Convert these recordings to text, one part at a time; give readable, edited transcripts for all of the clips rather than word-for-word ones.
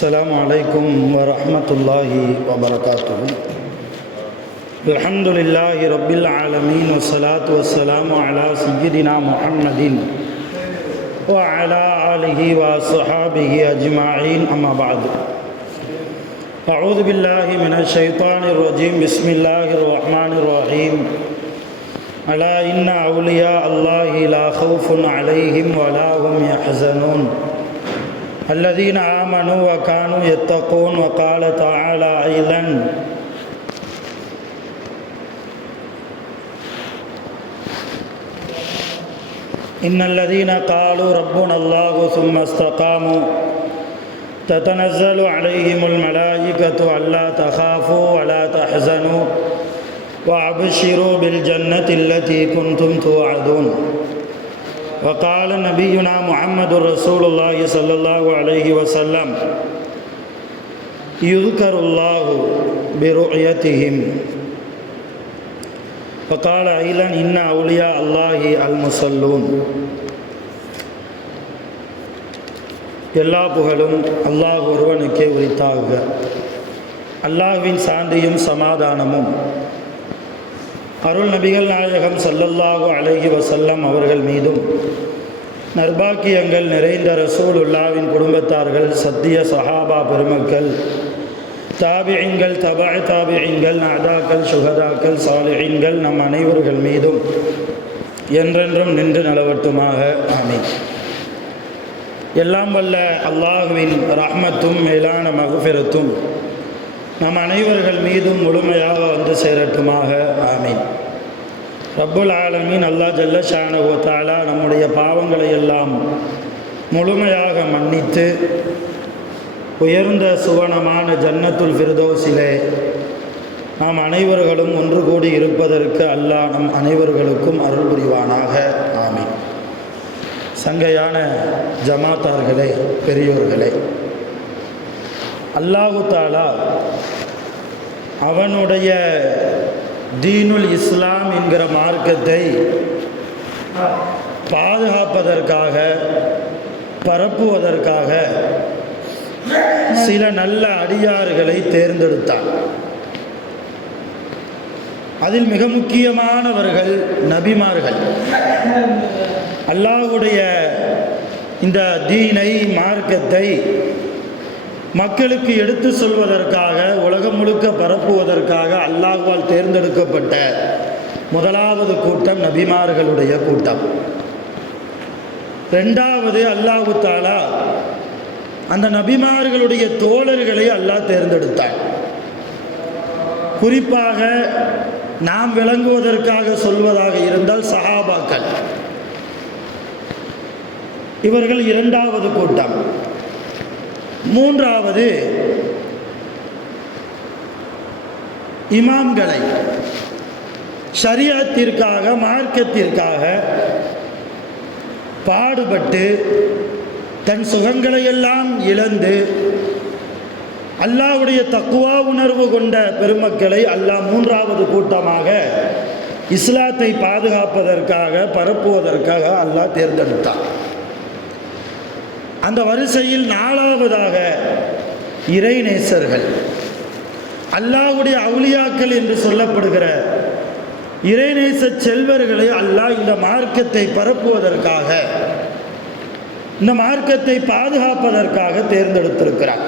السلام عليكم ورحمة الله وبركاته. الحمد لله رب العالمين والصلاة والسلام على سيدنا محمد وعلى آله وصحابه أجمعين، أما بعد. أعوذ بالله من الشيطان الرجيم. بسم الله الرحمن الرحيم. ألا إن أولياء الله لا خوف عليهم ولا هم يحزنون الذين آمنوا وكانوا يتقون. وقال تعالى أيضا: إن الذين قالوا ربنا الله ثم استقاموا تتنزل عليهم الملائكة ألا تخافوا ولا تحزنوا وأبشروا بالجنة التي كنتم توعدون. وقال نبينا محمد رسول الله صلى الله عليه وسلم: يذكر الله برؤيتهم. وقال أيضا: إن أولياء الله المصلون. எல்லா புகழும் அல்லாஹ் ஒருவனுக்கே உரித்தாக. அல்லாஹ்வின் சாந்தியும் சமாதானமும் அருள் நபிகள் நாயகம் ஸல்லல்லாஹு அலைஹி வஸல்லம் அவர்கள் மீதும், நற்பாக்கியங்கள் நிறைந்த ரசூலுல்லாஹ்வின் குடும்பத்தார்கள், சத்திய சஹாபா பெருமக்கள், தாபிஈன்கள், தபஅ தாபிஈன்கள், நாதாக்கள், சுஹதாக்கள், சாலிஹீன்கள் நம் அனைவர்கள் மீதும் என்றென்றும் நின்று நிலவட்டுமாக. ஆமீன். எல்லாம் வல்ல அல்லாஹ்வின் ரஹ்மத்தும் மேலான மக்ஃபிரத்தும் நம் அனைவர்கள் மீதும் முழுமையாக வந்து சேரட்டுமாக. ஆமீன். ரப்புல் ஆலமீன் அல்லாஹ் ஜல்ல ஷானஹு வ தஆலா நம்முடைய பாவங்களை எல்லாம் முழுமையாக மன்னித்து உயர்ந்த சுவனமான ஜன்னத்துல் ஃபிர்தௌஸிலே நாம் அனைவர்களும் ஒன்று கூடி இருப்பதற்கு அல்லாஹ் நம் அனைவர்களுக்கும் அருள் புரிவானாக. ஆமீன். சங்கையான ஜமாத்தார்களே, பெரியோர்களே, அல்லாஹு தஆலா அவனுடைய தீனுல் இஸ்லாம் என்கிற மார்க்கத்தை பாதுகாப்பதற்காக, பரப்புவதற்காக சில நல்ல அடியார்களை தேர்ந்தெடுத்தார். அதில் மிக முக்கியமானவர்கள் நபிமார்கள். அல்லாஹ்வுடைய இந்த தீனை, மார்க்கத்தை மக்களுக்கு எடுத்து சொல்வதற்காக, உலகம் முழுக்க பரப்புவதற்காக அல்லாஹ்வால் தேர்ந்தெடுக்கப்பட்ட முதலாவது கூட்டம் நபிமார்களுடைய கூட்டம். ரெண்டாவது, அல்லாஹ் தஆலா அந்த நபிமார்களுடைய தோழர்களை அல்லாஹ் தேர்ந்தெடுத்தார். குறிப்பாக நாம் விளங்குவதற்காக சொல்வதாக இருந்தால் சஹாபாக்கள், இவர்கள் இரண்டாவது கூட்டம். மூன்றாவது, இமாம்களை ஷரியத்திற்காக, மார்க்கத்திற்காக பாடுபட்டு தன் சுகங்களை எல்லாம் இழந்து அல்லாஹ்வுடைய தக்வா உணர்வு கொண்ட பெருமக்களை அல்லாஹ் மூன்றாவது கூட்டமாக இஸ்லாத்தை பாதுகாப்பதற்காக, பரப்புவதற்காக அல்லாஹ் தேர்ந்தெடுத்தார். அந்த வரிசையில் நாலாவதாக இறைநேசர்கள், அல்லாஹ்வுடைய அவுலியாக்கள் என்று சொல்லப்படுகிற இறைநேச செல்வர்களை அல்லாஹ் இந்த மார்க்கத்தை பரப்புவதற்காக, இந்த மார்க்கத்தை பாதுகாப்பதற்காக தேர்ந்தெடுத்திருக்கிறார்.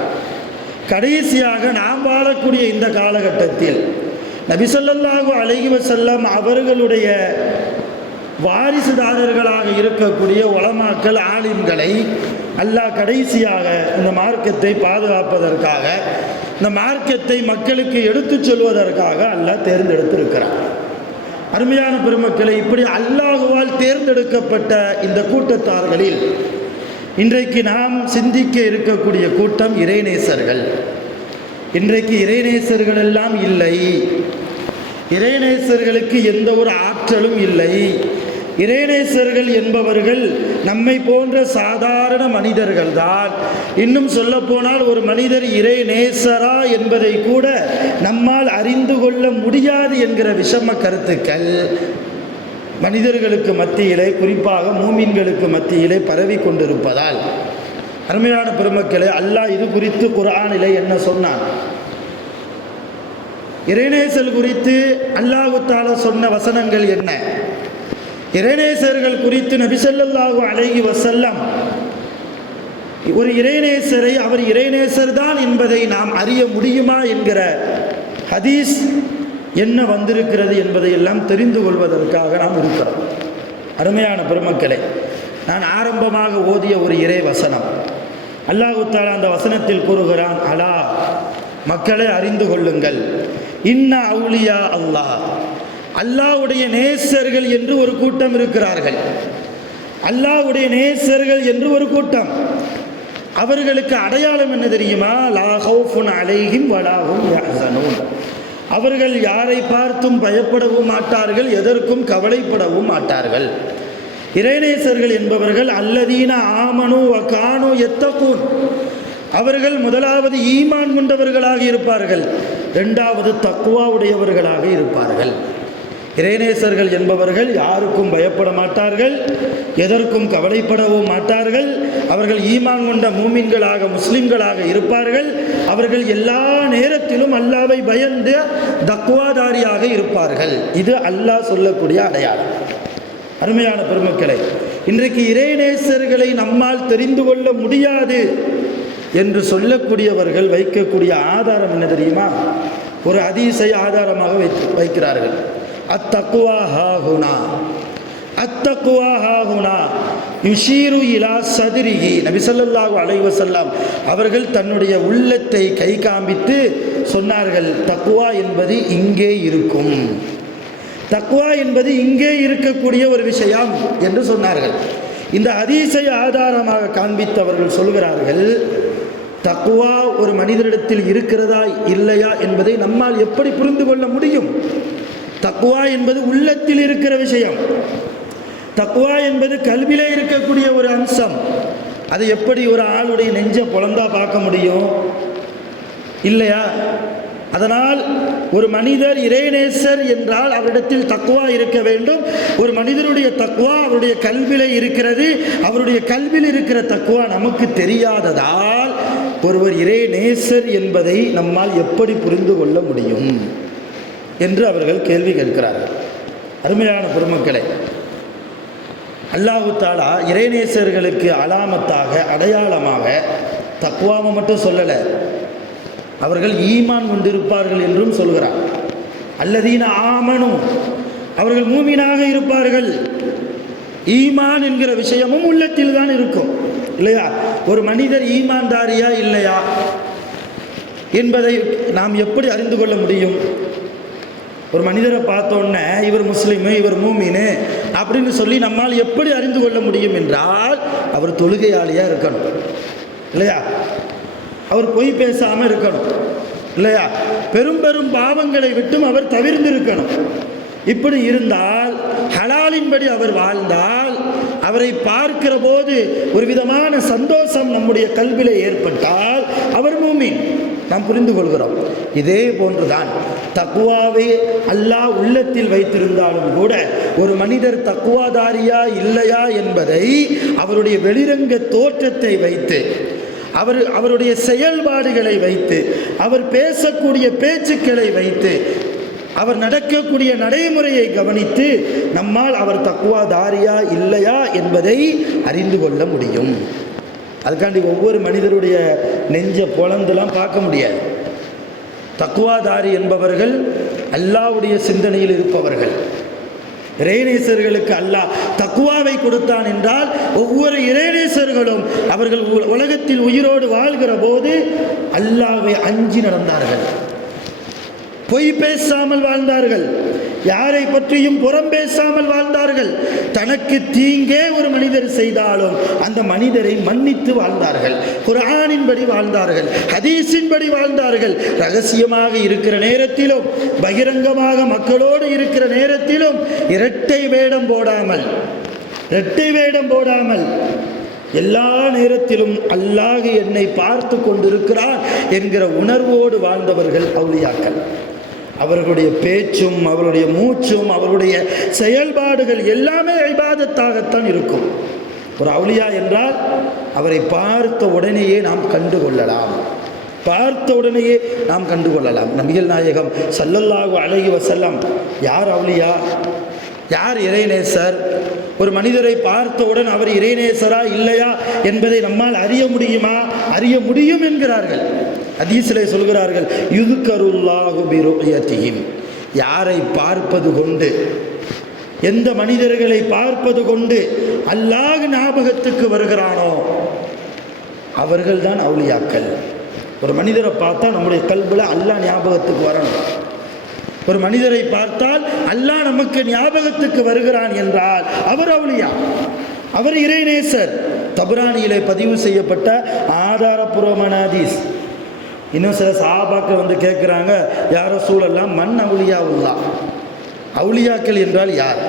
கடைசியாக நாம் வாழக்கூடிய இந்த காலகட்டத்தில் நபி ஸல்லல்லாஹு அலைஹி வஸல்லம் அவர்களுடைய வாரிசுதாரர்களாக இருக்கக்கூடிய உலமாக்கள், ஆலிம்களை அல்லாஹ் கடைசியாக இந்த மார்க்கத்தை பாதுகாப்பதற்காக, இந்த மார்க்கத்தை மக்களுக்கு எடுத்து சொல்வதற்காக அல்லாஹ் தேர்ந்தெடுத்திருக்கிறார். அருமையான பெருமக்களை, இப்படி அல்லாஹ்வால் தேர்ந்தெடுக்கப்பட்ட இந்த கூட்டத்தார்களில் இன்றைக்கு நாம் சிந்திக்க இருக்கக்கூடிய கூட்டம் இறைநேசர்கள். இன்றைக்கு இறைநேசர்கள் எல்லாம் இல்லை. இறைநேசர்களுக்கு எந்த ஒரு ஆற்றலும் இல்லை. இறைநேசர்கள் என்பவர்கள் நம்மை போன்ற சாதாரண மனிதர்கள் தான். இன்னும் சொல்லப்போனால் ஒரு மனிதர் இறைநேசரா என்பதை கூட நம்மால் அறிந்து கொள்ள முடியாது என்கிற விஷம கருத்துக்கள் மனிதர்களுக்கு மத்தியிலே, குறிப்பாக மூமின்களுக்கு மத்தியிலே பரவி கொண்டிருப்பதால் அருமையான பெருமக்களே, அல்லாஹ் இது குறித்து குர்ஆனிலே என்ன சொன்னான்? இறைநேசர் குறித்து அல்லாஹ் தஆலா சொன்ன வசனங்கள் என்ன? இறைநேசர்கள் குறித்து நபி ஸல்லல்லாஹு அலைஹி வஸல்லம் ஒரு இறைநேசரை அவர் இறைநேசர் தான் என்பதை நாம் அறிய முடியுமா என்கிற ஹதீஸ் என்ன வந்திருக்கிறது என்பதை எல்லாம் தெரிந்து கொள்வதற்காக நாம் இருக்கிறோம். அருமையான பெருமக்களே, நான் ஆரம்பமாக ஓதிய ஒரு இறை வசனம், அல்லாஹ் தஆலா அந்த வசனத்தில் கூறுகிறான், அலா மக்களை அறிந்து கொள்ளுங்கள், இன்ன அவுலியா அல்லாஹ், அல்லாஹ்வுடைய நேசர்கள் என்று ஒரு கூட்டம் இருக்கிறார்கள். அல்லாஹ்வுடைய நேசர்கள் என்று ஒரு கூட்டம். அவர்களுக்கு அடையாளம் என்ன தெரியுமா? லா ஹவுஃபுன் அலைஹிம் வலா ஹும் யஹ்ஸனூன். அவர்கள் யாரை பார்த்தும் பயப்படவும் மாட்டார்கள், எதற்கும் கவலைப்படவும் மாட்டார்கள். இறைநேசர்கள் என்பவர்கள் அல்லதீன ஆமனு வ கானு யத்தகூன், அவர்கள் முதலாவது ஈமான் கொண்டவர்களாக இருப்பார்கள், இரண்டாவது தக்வா உடையவர்களாக இருப்பார்கள். இறைநேசர்கள் என்பவர்கள் யாருக்கும் பயப்பட மாட்டார்கள், எதற்கும் கவலைப்படவும் மாட்டார்கள். அவர்கள் ஈமான் கொண்ட மூமின்களாக முஸ்லிம்களாக இருப்பார்கள். அவர்கள் எல்லா நேரத்திலும் அல்லாஹ்வை பயந்து தக்வாதாரியாக இருப்பார்கள். இது அல்லாஹ் சொல்லக்கூடிய அடையாளம். அருமையான பெருமக்களே, இன்றைக்கு இறைநேசர்களை நம்மால் தெரிந்து கொள்ள முடியாது என்று சொல்லக்கூடியவர்கள் வைக்கக்கூடிய ஆதாரம் என்ன தெரியுமா? ஒரு ஹதீஸை ஆதாரமாக வைக்கிறார்கள். அத்தக்வா ஹாஹுனா, அத்தக்வா ஹாஹுனா யுஷீரு இலா சதுரிஹி. நபி ஸல்லல்லாஹு அலைஹி வஸல்லம் அவர்கள் தன்னுடைய உள்ளத்தை கை காண்பித்து சொன்னார்கள், தக்வா என்பது இங்கே இருக்கும், தக்வா என்பது இங்கே இருக்கக்கூடிய ஒரு விஷயம் என்று சொன்னார்கள். இந்த ஹதீஸை ஆதாரமாக காண்பித்தவர்கள் சொல்கிறார்கள், தக்வா ஒரு மனிதரிடத்தில் இருக்கிறதா இல்லையா என்பதை நம்மால் எப்படி புரிந்து கொள்ள முடியும்? தக்வா என்பது உள்ளத்தில் இருக்கிற விஷயம். தக்வா என்பது கல்வியிலே இருக்கக்கூடிய ஒரு அம்சம். அதை எப்படி ஒரு ஆளுடைய நெஞ்சை பொளந்தா பார்க்க முடியும்? இல்லையா? அதனால் ஒரு மனிதர் இறைநேசர் என்றால் அவரிடத்தில் தக்வா இருக்க வேண்டும். ஒரு மனிதருடைய தக்வா அவருடைய கல்வியிலே இருக்கிறது. அவருடைய கல்வியில் இருக்கிற தக்வா நமக்கு தெரியாததால் ஒருவர் இறைநேசர் என்பதை நம்மால் எப்படி புரிந்து கொள்ள முடியும் என்று அவர்கள் கேள்வி கேட்கிறார்கள். அருமையான பெருமக்களே, அல்லாஹ் தஆலா இறைநேசர்களுக்கு அலாமத்தாக அடையாளமாக தக்வாவை மட்டும் சொல்லலை, அவர்கள் ஈமான் கொண்டிருப்பார்கள் என்றும் சொல்கிறார். அல்லதீன ஆமனு, அவர்கள் மூமினாக இருப்பார்கள். ஈமான் என்கிற விஷயமும் உள்ளத்தில் தான் இருக்கும், இல்லையா? ஒரு மனிதர் ஈமான்தாரியா இல்லையா என்பதை நாம் எப்படி அறிந்து கொள்ள முடியும்? ஒரு மனிதரை பார்த்தோன்னே இவர் முஸ்லீமு, இவர் மூமினு அப்படின்னு சொல்லி நம்மால் எப்படி அறிந்து கொள்ள முடியும் என்றால், அவர் தொழுகையாளியாக இருக்கணும், இல்லையா? அவர் பொய் பேசாமல் இருக்கணும், இல்லையா? பெரும் பெரும் பாவங்களை விட்டும் அவர் தவிர்ந்து இருக்கணும். இப்படி இருந்தால், ஹலாலின்படி அவர் வாழ்ந்தால், அவரை பார்க்கிற போது ஒரு விதமான சந்தோஷம் நம்முடைய கல்விலே ஏற்பட்டால் அவர் மூமின், நாம் புரிந்து கொள்கிறோம். இதே போன்றுதான் தக்வாவை அல்லாஹ் உள்ளத்தில் வைத்திருந்தாலும் கூட ஒரு மனிதர் தக்வாதாரியா இல்லையா என்பதை அவருடைய வெளிரங்க தோற்றத்தை வைத்து, அவருடைய செயல்பாடுகளை வைத்து, அவர் பேசக்கூடிய பேச்சுக்களை வைத்து, அவர் நடக்கக்கூடிய நடைமுறையை கவனித்து நம்மால் அவர் தக்வாதாரியா இல்லையா என்பதை அறிந்து கொள்ள முடியும். அதுக்காண்டி ஒவ்வொரு மனிதருடைய நெஞ்ச பொளந்தெல்லாம் பார்க்க முடியாது. தக்வாதாரி என்பவர்கள் அல்லாஹ்வுடைய சிந்தனையில் இருப்பவர்கள். இறைநேசர்களுக்கு அல்லாஹ் தக்வாவை கொடுத்தான் என்றால் ஒவ்வொரு இறைநேசர்களும் அவர்கள் உலகத்தில் உயிரோடு வாழ்கிற போது அல்லாஹ்வை அஞ்சி நடந்தார்கள், பொய் பேசாமல் வாழ்ந்தார்கள், யாரை பற்றியும் புறம் பேசாமல் வாழ்ந்தார்கள். தனக்கு தீங்கே ஒரு மனிதர் செய்தாலும் அந்த மனிதரை மன்னித்து வாழ்ந்தார்கள். குர்ஆனின்படி வாழ்ந்தார்கள், ஹதீஸின்படி வாழ்ந்தார்கள். ரகசியமாக இருக்கிற நேரத்திலும் பகிரங்கமாக மக்களோடு இருக்கிற நேரத்திலும் இரட்டை வேடம் போடாமல் எல்லா நேரத்திலும் அல்லாஹ் என்னை பார்த்து கொண்டிருக்கிறான் என்கிற உணர்வோடு வாழ்ந்தவர்கள் அவுலியாக்கள். அவர்களுடைய பேச்சும் அவருடைய மூச்சும் அவருடைய செயல்பாடுகள் எல்லாமே இபாதத்தாகத்தான் இருக்கும். ஒரு அவுலியா என்றால் அவரை பார்த்த உடனேயே நாம் கண்டுகொள்ளலாம், பார்த்த உடனேயே நாம் கண்டுகொள்ளலாம். நபிகள் நாயகம் ஸல்லல்லாஹு அலைஹி வஸல்லம் யார் அவுலியா, யார் இறைநேசர்? ஒரு மனிதரை பார்த்தவுடன் அவர் இறைநேசரா இல்லையா என்பதை நம்மால் அறிய முடியுமா? அறிய முடியும் என்கிறார்கள். ஹதீஸிலே சொல்கிறார்கள், யுذ்கருல்லாஹு பிருயதிஹிம், யாரை பார்ப்பது கொண்டு, எந்த மனிதர்களை பார்ப்பது கொண்டு அல்லாஹ் ஞாபகத்துக்கு வருகிறானோ அவர்கள்தான் அவுலியாக்கள். ஒரு மனிதரை பார்த்தா நம்முடைய கல்வில அல்லாஹ் ஞாபகத்துக்கு வரணும். ஒரு மனிதரை பார்த்தால் அல்லாஹ் நமக்கு ஞாபகத்துக்கு வருகிறான் என்றால் அவர் அவுலியா, அவர் இறைநேசர். தபரானியிலே பதிவு செய்யப்பட்ட ஆதாரபூர்வமான ஹதீஸ். இன்னும் சில சஹாபாக்கள் வந்து கேட்குறாங்க, யா ரசூலல்லாஹ் மன் அவுலியா உல்லா, அவுலியாக்கள் என்றால் யார்,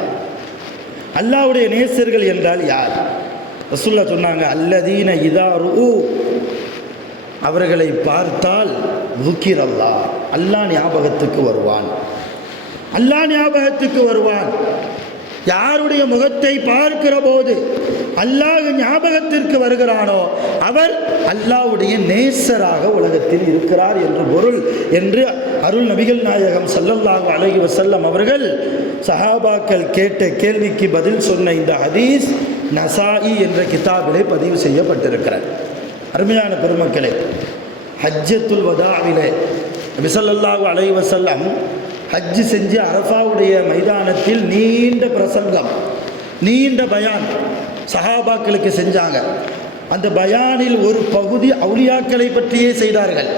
அல்லாஹ்வுடைய நேசர்கள் என்றால் யார்? ரசூலுல்லாஹ் சொன்னாங்க, அல்லதீன இதா ருஉ, அவர்களை பார்த்தால் ذுக்கிரல்லாஹ், அல்லாஹ் ஞாபகத்துக்கு வருவான், அல்லாஹ் ஞாபகத்துக்கு வருவான். யாருடைய முகத்தை பார்க்கிற போது அல்லாஹ் ஞாபகத்திற்கு வருகிறானோ அவர் அல்லாஹ்வுடைய நேசராக உலகத்தில் இருக்கிறார் என்று பொருள் என்று அருள் நபிகள் நாயகம் ஸல்லல்லாஹு அலைஹி வஸல்லம் அவர்கள் சஹாபாக்கள் கேட்ட கேள்விக்கு பதில் சொன்ன இந்த ஹதீஸ் நசாயி என்ற கிதாபிலே பதிவு செய்யப்பட்டிருக்கிறது. அருமையான பெருமக்களே, ஹஜ்ஜத்துல் வதாவிலே நபி ஸல்லல்லாஹு அலைஹி வஸல்லம் ஹஜ்ஜு செஞ்சு அரஃபாவுடைய மைதானத்தில் நீண்ட பிரசங்கம், நீண்ட பயான் சஹாபாக்களுக்கு செஞ்சாங்க. அந்த பயானில் ஒரு பகுதி அவுலியாக்களை பற்றியே செய்தார்கள்.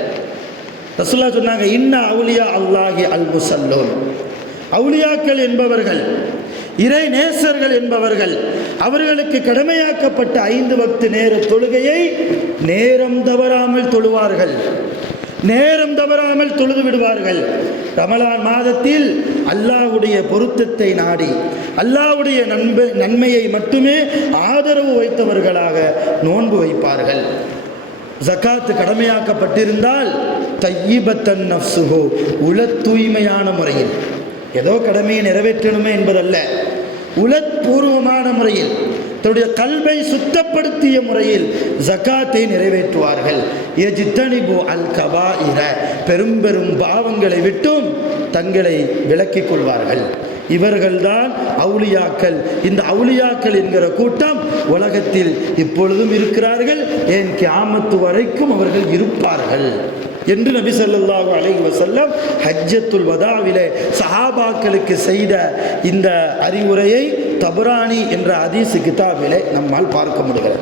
ரசூலுல்லாஹ் சொன்னாங்க, இன்ன அவுலியா அல்லாஹி அல் முஸல்லூன், அவுலியாக்கள் என்பவர்கள், இறை நேசர்கள் என்பவர்கள், அவர்களுக்கு கடமையாக்கப்பட்ட 5 வக்து நேர தொழுகையை நேரம் தவறாமல் தொழுவார்கள், நேரம் தவறாமல் தொழுது விடுவார்கள். ரமலான் மாதத்தில் அல்லாஹ்வுடைய பொருத்தத்தை நாடி அல்லாஹ்வுடைய நன்மையை மட்டுமே ஆதரவு வைத்தவர்களாக நோன்பு வைப்பார்கள். ஜகாத்து கடமையாக்கப்பட்டிருந்தால் தய்யிபத்தன் நஃப்ஸுஹு, உள தூய்மையான முறையில், ஏதோ கடமையை நிறைவேற்றணுமே என்பதல்ல, உளப்பூர்வமான முறையில் தன்னுடைய கல்வை சுத்தப்படுத்திய முறையில் ஜகாத்தை நிறைவேற்றுவார்கள். யஜ்தனிபு அல் கபாயிர, பெரும் பெரும் பாவங்களை விட்டும் தங்களை விலக்கிக் கொள்வார்கள். இவர்கள்தான் அவுலியாக்கள். இந்த அவுலியாக்கள் என்கிற கூட்டம் உலகத்தில் இப்பொழுதும் இருக்கிறார்கள், ஏன் கியாமத்து வரைக்கும் அவர்கள் இருப்பார்கள் என்று நபி ஸல்லல்லாஹு அலைஹி வஸல்லம் ஹஜ்ஜத்துல் வதாவிலே சஹாபாக்களுக்கு செய்த இந்த அறிவுரையை தபரானி என்ற ஹதீஸ் கிதாபிலே நம்மால் பார்க்க முடிகிறது.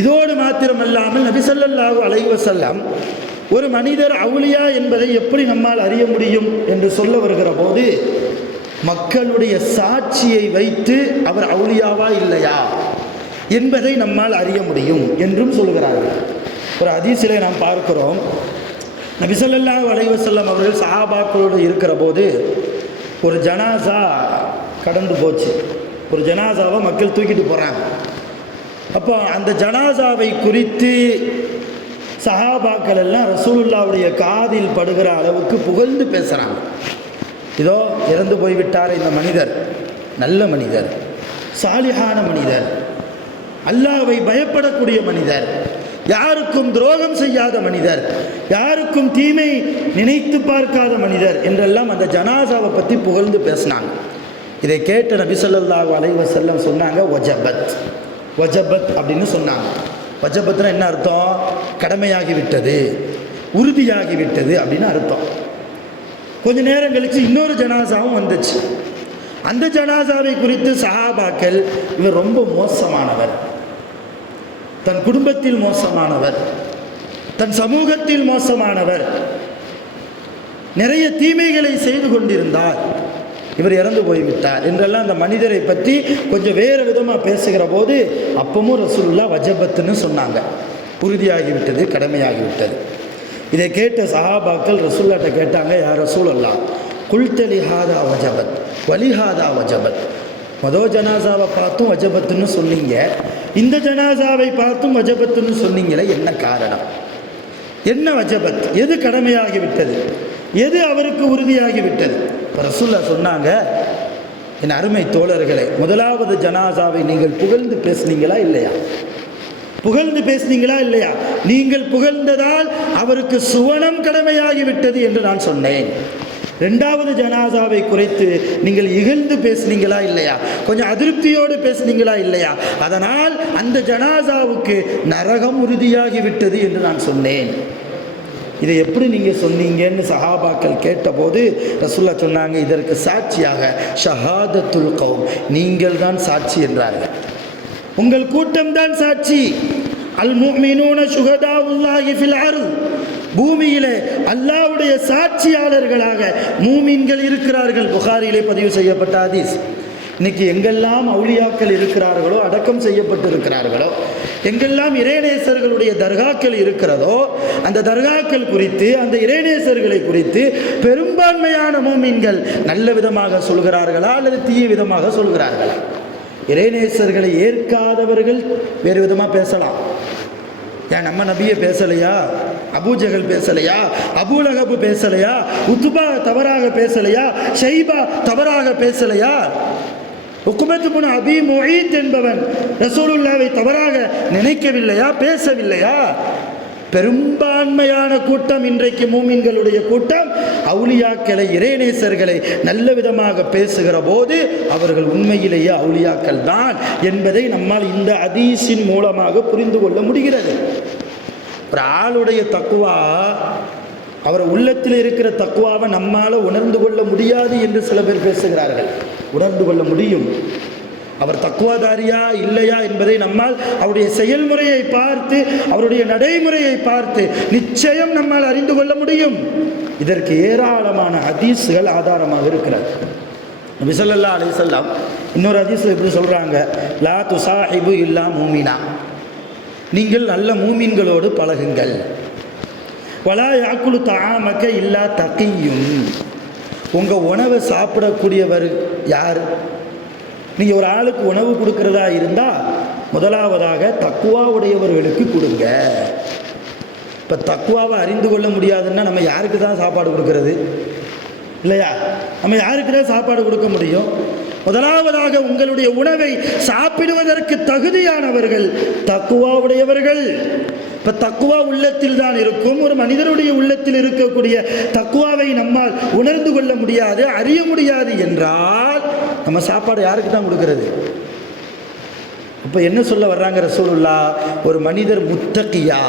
இதோடு மாத்திரமல்லாமல் நபி ஸல்லல்லாஹு அலைஹி வஸல்லம் ஒரு மனிதர் அவுலியா என்பதை எப்படி நம்மால் அறிய முடியும் என்று சொல்ல வருகிற போது, மக்களுடைய சாட்சியை வைத்து அவர் அவுலியாவா இல்லையா என்பதை நம்மால் அறிய முடியும் என்றும் சொல்கிறார்கள். ஒரு ஹதீஸிலே நாம் பார்க்கிறோம், நபி ஸல்லல்லாஹு அலைஹி வஸல்லம் அவர்கள் சஹாபாக்களோடு இருக்கிற போது ஒரு ஜனாசா கடந்து போச்சு. ஒரு ஜனாசாவை மக்கள் தூக்கிட்டு போகிறாங்க. அப்போ அந்த ஜனாசாவை குறித்து சஹாபாக்கள் எல்லாம் ரசூலுல்லாவுடைய காதில் படுகிற அளவுக்கு புகழ்ந்து பேசுகிறாங்க. இதோ இறந்து போய்விட்டார் இந்த மனிதர், நல்ல மனிதர், சாலிஹான மனிதர், அல்லாஹ்வை பயப்படக்கூடிய மனிதர், யாருக்கும் துரோகம் செய்யாத மனிதர், யாருக்கும் தீமை நினைத்து பார்க்காத மனிதர் என்றெல்லாம் அந்த ஜனாசாவை பற்றி புகழ்ந்து பேசினாங்க. இதை கேட்ட நபி ஸல்லல்லாஹு அலைஹி வஸல்லம் சொன்னாங்க, வஜபத், வஜபத் அப்படின்னு சொன்னாங்க. வஜபத்னா என்ன அர்த்தம்? கடமையாகிவிட்டது, உறுதியாகிவிட்டது அப்படின்னு அர்த்தம். கொஞ்ச நேரம் கழித்து இன்னொரு ஜனாசாவும் வந்துச்சு. அந்த ஜனாசாவை குறித்து சஹாபாக்கள், இவர் ரொம்ப மோசமானவர், தன் குடும்பத்தில் மோசமானவர், தன் சமூகத்தில் மோசமானவர், நிறைய தீமைகளை செய்து கொண்டிருந்தார், இவர் இறந்து போய்விட்டார் என்றெல்லாம் அந்த மனிதரை பற்றி கொஞ்சம் வேறு விதமாக பேசுகிற போது அப்பவும் ரசூலுல்லாஹ் வஜபத்துன்னு சொன்னாங்க, உறுதியாகிவிட்டது, கடமையாகிவிட்டது. இதை கேட்ட சஹாபாக்கள் ரசூலுல்லாஹ்ட்ட கேட்டாங்க, யார் ரசூலல்லாஹ், குல்தலி ஹாதா வஜபத் வலிஹாதா வஜபத், மொதல் ஜனாசாவை பார்த்தும் வஜபத்துன்னு சொன்னீங்க, இந்த ஜனாசாவை பார்த்தும் வஜபத்துன்னு சொன்னீங்களே, என்ன காரணம்? என்ன வஜபத்? எது கடமையாகிவிட்டது, எது அவருக்கு உறுதியாகிவிட்டது? ரசூலுல்லாஹ் சொன்னாங்க, என் அருமை தோழர்களே, முதலாவது ஜனாசாவை நீங்கள் புகழ்ந்து பேசுனீங்களா இல்லையா? புகழ்ந்து பேசுனீங்களா இல்லையா? நீங்கள் புகழ்ந்ததால் அவருக்கு சுவனம் கடமையாகிவிட்டது என்று நான் சொன்னேன். ரெண்டாவது ஜனாசாவை குறைத்து நீங்கள் இகழ்ந்து பேசுனீங்களா இல்லையா? கொஞ்சம் அதிருப்தியோடு பேசுனீங்களா இல்லையா? அதனால் அந்த ஜனாசாவுக்கு நரகம் உறுதியாகிவிட்டது என்று நான் சொன்னேன். இதை எப்படி நீங்கள் சொன்னீங்கன்னு சஹாபாக்கள் கேட்டபோது ரசூலுல்லாஹ் சொன்னாங்க, இதற்கு சாட்சியாக ஷஹாதத்துல் கௌம், நீங்கள் தான் சாட்சி என்றார்கள். உங்கள் கூட்டம் தான் சாட்சி. அல் முஃமினூன ஷுஹதாவுல்லாஹி ஃபில் அர்த், பூமியிலே அல்லாஹ்வுடைய சாட்சியாளர்களாக மூமின்கள் இருக்கிறார்கள். புகாரியிலே பதிவு செய்யப்பட்ட ஹதீஸ். இன்னைக்கு எங்கெல்லாம் அவுலியாக்கள் இருக்கிறார்களோ, அடக்கம் செய்யப்பட்டிருக்கிறார்களோ, எங்கெல்லாம் இறைநேசர்களுடைய தர்காக்கள் இருக்கிறதோ, அந்த தர்காக்கள் குறித்து, அந்த இறைநேசர்களை குறித்து பெரும்பான்மையான மூமின்கள் நல்ல விதமாக சொல்கிறார்களா அல்லது தீய விதமாக சொல்கிறார்களா? இறைநேசர்களை ஏற்காதவர்கள் வேறு விதமாக பேசலாம். ஏன் நம்ம நபியை பேசலையா? அபூஜகல் பேசலையா? அபூலகபு பேசலையா? உத்பா தவறாக பேசலையா? ஷைபா தவறாக பேசலையா? உக்பத் இப்னு அபீ முஈத் என்பவன் ரசூலுல்லாஹ்வை தவறாக நினைக்கவில்லையா, பேசவில்லையா? பெரும்பான்மையான கூட்டம், இன்றைக்கு மூமின்களுடைய கூட்டம், அவுலியாக்களை, இறைநேசர்களை நல்ல விதமாக பேசுகிற போது அவர்கள் உண்மையிலேயே அவுலியாக்கள் தான் என்பதை நம்மால் இந்த ஹதீஸின் மூலமாக புரிந்து கொள்ள முடிகிறது. ஒரு ஆளுடைய தக்குவா, அவர் உள்ளத்தில் இருக்கிற தக்குவாவை நம்மால் உணர்ந்து கொள்ள முடியாது என்று சில பேர் பேசுகிறார்கள். உணர்ந்து கொள்ள முடியும். அவர் தக்குவாதாரியா இல்லையா என்பதை நம்மால் அவருடைய செயல்முறையை பார்த்து, அவருடைய நடைமுறையை பார்த்து நிச்சயம் நம்மால் அறிந்து கொள்ள முடியும். இதற்கு ஏராளமான ஹதீஸ்கள் ஆதாரமாக இருக்கிறது. நபி ஸல்லல்லாஹு அலைஹி வஸல்லம் இன்னொரு ஹதீஸ்ல எப்படி சொல்றாங்க, லா துசாஹிபு இல்லா மூமினா, நீங்கள் நல்ல மூமின்களோடு பழகுங்கள். வலா யாக்குலு தஆமக இல்லா தகியும், உங்கள் உணவை சாப்பிடக்கூடியவர் யார்? நீங்கள் ஒரு ஆளுக்கு உணவு கொடுக்கிறதா இருந்தால் முதலாவதாக தக்குவா உடையவர்களுக்கு கொடுங்க. இப்போ தக்குவாவை அறிந்து கொள்ள முடியாதுன்னா நம்ம யாருக்கு தான் சாப்பாடு கொடுக்கறது? இல்லையா? நம்ம யாருக்கு தான் சாப்பாடு கொடுக்க முடியும்? முதலாவதாக உங்களுடைய உணவை சாப்பிடுவதற்கு தகுதியானவர்கள் தக்குவா உடையவர்கள். இப்போ தக்குவா உள்ளத்தில் தான் இருக்கும். ஒரு மனிதனுடைய உள்ளத்தில் இருக்கக்கூடிய தக்குவாவை நம்மால் உணர்ந்து கொள்ள முடியாது, அறிய முடியாது என்றால் நம்ம சாப்பாடு யாருக்கு தான் கொடுக்கறது? இப்போ என்ன சொல்ல வர்றாங்க ரசூலுல்லாஹ்? ஒரு மனிதர் முத்தகியா,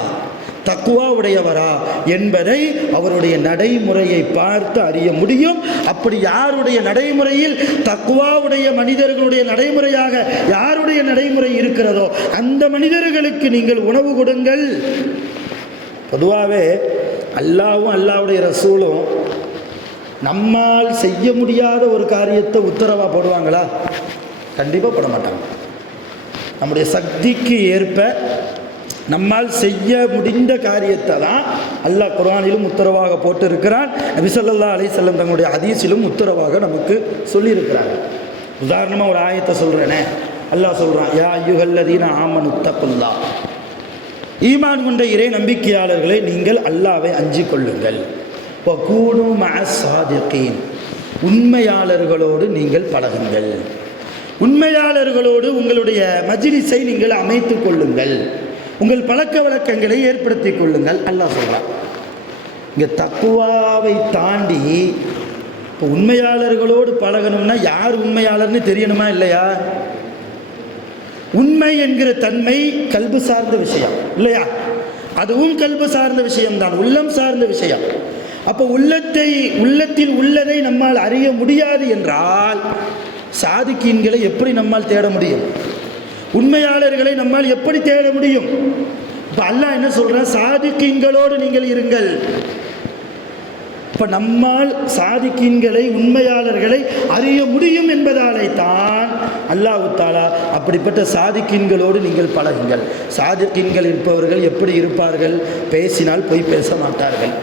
தக்குவா உடையவரா என்பதை அவருடைய நடைமுறையை பார்த்து அறிய முடியும். அப்படி யாருடைய நடைமுறையில் தக்குவாவுடைய மனிதர்களுடைய நடைமுறையாக யாருடைய நடைமுறை இருக்கிறதோ அந்த மனிதர்களுக்கு நீங்கள் உணவு கொடுங்கள். பொதுவாகவே அல்லாஹ்வும் அல்லாஹ்வுடைய ரசூலும் நம்மால் செய்ய முடியாத ஒரு காரியத்தை உத்தரவாக போடுவாங்களா? கண்டிப்பாக போட மாட்டாங்க. நம்முடைய சக்திக்கு ஏற்ப நம்மால் செய்ய முடிந்த காரியத்தை தான் அல்லாஹ் குர்ஆனிலும் உத்தரவாக போட்டு இருக்கிறான். நபி ஸல்லல்லாஹு அலைஹி வஸல்லம் தங்களுடைய ஹதீஸிலும் உத்தரவாக நமக்கு சொல்லியிருக்கிறாங்க. உதாரணமாக ஒரு ஆயத்தை சொல்கிறேனே, அல்லாஹ் சொல்கிறான், யா அய்யுஹல்லதீன ஆமனு தக்குல்லாஹ், ஈமான் கொண்ட இறை நம்பிக்கையாளர்களை நீங்கள் அல்லாஹ்வை அஞ்சிக் கொள்ளுங்கள். வகூனு மஅஸ் ஸாதிகீன், உண்மையாளர்களோடு நீங்கள் பழகுங்கள். உண்மையாளர்களோடு உங்களுடைய மஜ்லிஸை நீங்கள் அமைத்துக் கொள்ளுங்கள். உங்கள் பழக்க வழக்கங்களை ஏற்படுத்தி கொள்ளுங்கள். அல்லாஹ் சொல்றான். இங்கே தக்குவாவை தாண்டி இப்போ உண்மையாளர்களோடு பழகணும்னா யார் உண்மையாளர்னு தெரியணுமா இல்லையா? உண்மை என்கிற தன்மை கல்பு சார்ந்த விஷயம் இல்லையா? அதுவும் கல்பு சார்ந்த விஷயம்தான், உள்ளம் சார்ந்த விஷயம். அப்போ உள்ளத்தில் உள்ளதை நம்மால் அறிய முடியாது என்றால் சாதிக்கீன்களை எப்படி நம்மால் தேட முடியும்? உண்மையாளர்களை நம்மால் எப்படி தேட முடியும்? இப்போ அல்லாஹ் என்ன சொல்றான்? சாதிக்கீன்களோடு நீங்கள் இருங்கள். இப்போ நம்மால் சாதிக்கீன்களை, உண்மையாளர்களை அறிய முடியும் என்பதாலே தான் அல்லாஹ் தஆலா அப்படிப்பட்ட சாதிக்கீன்களோடு நீங்கள் பழகுங்கள். சாதிக்கீன்கள் இருப்பவர்கள் எப்படி இருப்பார்கள்? பேசினால் பொய் பேச மாட்டார்கள்,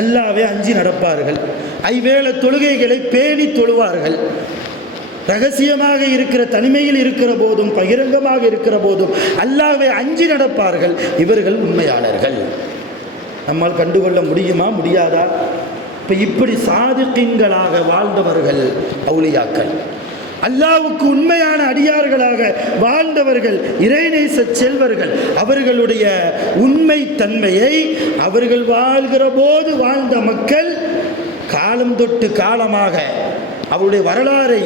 அல்லாஹ்வை அஞ்சி நடப்பார்கள், ஐவேளை தொழுகைகளை பேணி தொழுவார்கள், ரகசியமாக இருக்கிற தனிமையில் இருக்கிற போதும் பகிரங்கமாக இருக்கிற போதும் அல்லாஹ்வை அஞ்சி நடப்பார்கள். இவர்கள் உண்மையாளர்கள். நம்மால் கண்டுகொள்ள முடியுமா? முடியாதா? இப்போ இப்படி சாதிக்கீன்களாக வாழ்ந்தவர்கள் அவுலியாக்கள். அல்லாஹ்வுக்கு உண்மையான அடியார்களாக வாழ்ந்தவர்கள், இறைநேச செல்வர்கள், அவர்களுடைய உண்மை தன்மையை அவர்கள் வாழ்கிற போது வாழ்ந்த மக்கள் காலம் தொட்டு காலமாக அவருடைய வரலாறை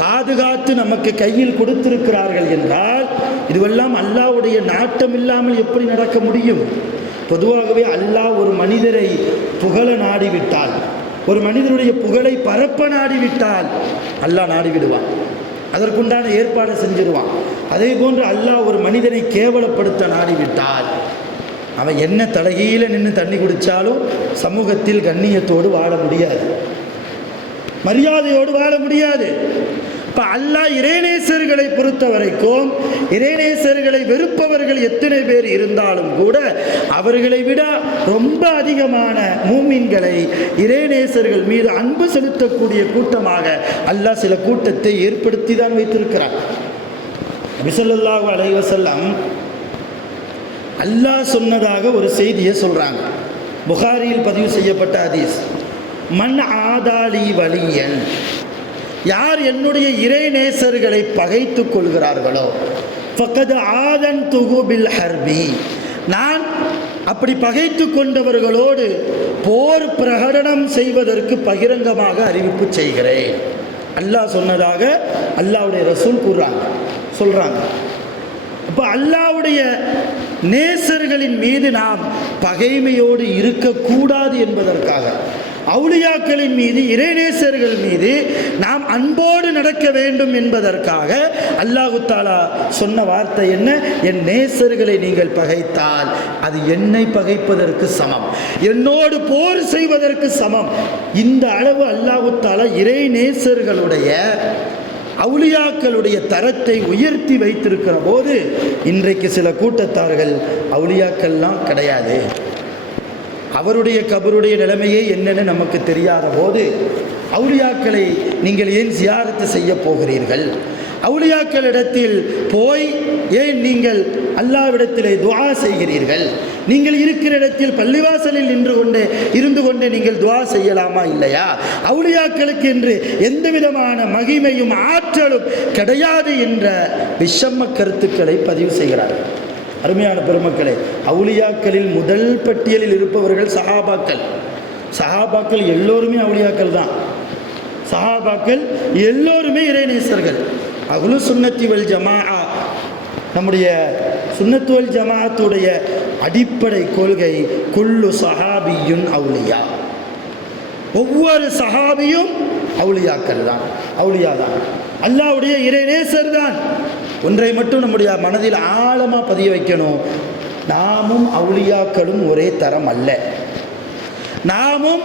பாதுகாத்து நமக்கு கையில் கொடுத்திருக்கிறார்கள் என்றால், இதுவெல்லாம் அல்லாஹ்வுடைய நாட்டம் இல்லாமல் எப்படி நடக்க முடியும்? பொதுவாகவே அல்லாஹ் ஒரு மனிதரை புகழ நாடிவிட்டால், ஒரு மனிதனுடைய புகழை பரப்ப நாடிவிட்டால் அல்லாஹ் நாடிவிடுவான், அதற்குண்டான ஏற்பாடு செஞ்சிருவான். அதே போன்று அல்லாஹ் ஒரு மனிதனை கேவலப்படுத்த நாடிவிட்டால் அவன் என்ன தலைகீழ நின்று தண்ணி குடித்தாலும் சமூகத்தில் கண்ணியத்தோடு வாழ முடியாது, மரியாதையோடு வாழ முடியாது. இப்போ அல்லாஹ் இறைநேசர்களை பொறுத்த வரைக்கும், இறைநேசர்களை வெறுப்பவர்கள் எத்தனை பேர் இருந்தாலும் கூட அவர்களை விட ரொம்ப அதிகமான மூமின்களை இறைநேசர்கள் மீது அன்பு செலுத்தக்கூடிய கூட்டமாக அல்லாஹ் சில கூட்டத்தை ஏற்படுத்தி தான் வைத்திருக்கிறார். நபி ஸல்லல்லாஹு அலைஹி வஸல்லம் அல்லாஹ் சொன்னதாக ஒரு செய்தியை சொல்கிறாங்க. புகாரியில் பதிவு செய்யப்பட்ட ஹதீஸ். மன் ஆதாலி வலியன், யார் என்னுடைய இறைநேசர்களை பகைத்து கொள்கிறார்களோ, ஃபக்கத் ஆதன்துஹு பில் ஹர்பி, நான் அப்படி பகைத்து கொண்டவர்களோடு போர் பிரகடனம் செய்வதற்கு பகிரங்கமாக அறிவிப்பு செய்கிறேன். அல்லாஹ் சொன்னதாக அல்லாஹ்வுடைய ரசூல் சொல்கிறாங்க. அப்போ அல்லாஹ்வுடைய நேசர்களின் மீது நாம் பகைமையோடு இருக்கக்கூடாது என்பதற்காக, அவுலியாக்களின் மீது, இறைநேசர்கள் மீது நாம் அன்போடு நடக்க வேண்டும் என்பதற்காக அல்லாஹு தஆலா சொன்ன வார்த்தை என்ன? என் நேசர்களை நீங்கள் பகைத்தால் அது என்னை பகைப்பதற்கு சமம், என்னோடு போர் செய்வதற்கு சமம். இந்த அளவு அல்லாஹு தஆலா இறைநேசர்களுடைய, அவுலியாக்களுடைய தரத்தை உயர்த்தி வைத்திருக்கிற போது, இன்றைக்கு சில கூட்டத்தார்கள் அவுலியாக்கள்லாம் கிடையாது, அவருடைய கபருடைய நிலைமையே என்னன்னு நமக்கு தெரியாத போது அவுலியாக்களை நீங்கள் ஏன் ஜியாரத்து செய்ய போகிறீர்கள்? அவுலியாக்களிடத்தில் போய் ஏன் நீங்கள் அல்லாஹ்விடத்திலே துஆ செய்கிறீர்கள்? நீங்கள் இருக்கிற இடத்தில் பள்ளிவாசலில் இருந்து கொண்டே நீங்கள் துஆ செய்யலாமா இல்லையா? அவுலியாக்களுக்கு என்று எந்த விதமான மகிமையும் ஆற்றலும் கிடையாது என்ற விஷம கருத்துக்களை பதிவு செய்கிறார்கள். அருமையான பெருமக்களே, அவுலியாக்களில் முதல் பட்டியலில் இருப்பவர்கள் சஹாபாக்கள். சஹாபாக்கள் எல்லோருமே அவுலியாக்கள் தான். சஹாபாக்கள் எல்லோருமே இறைநேசர்கள். அஹ்லு சுன்னத்தி வல் ஜமாஅ, நம்முடைய சுன்னத்து வல் ஜமாஅத்துடைய அடிப்படை கொள்கை குல்லு சஹாபியுன் அவுலியா, ஒவ்வொரு சஹாபியும் அவுலியாக்கள் தான், அவுலியா தான், அல்லாஹ்வுடைய இறைநேசர் தான். ஒன்றை மட்டும் நம்முடைய மனதில் ஆழமாக பதிய வைக்கணும், நாமும் அவுலியாக்களும் ஒரே தரம் அல்ல, நாமும்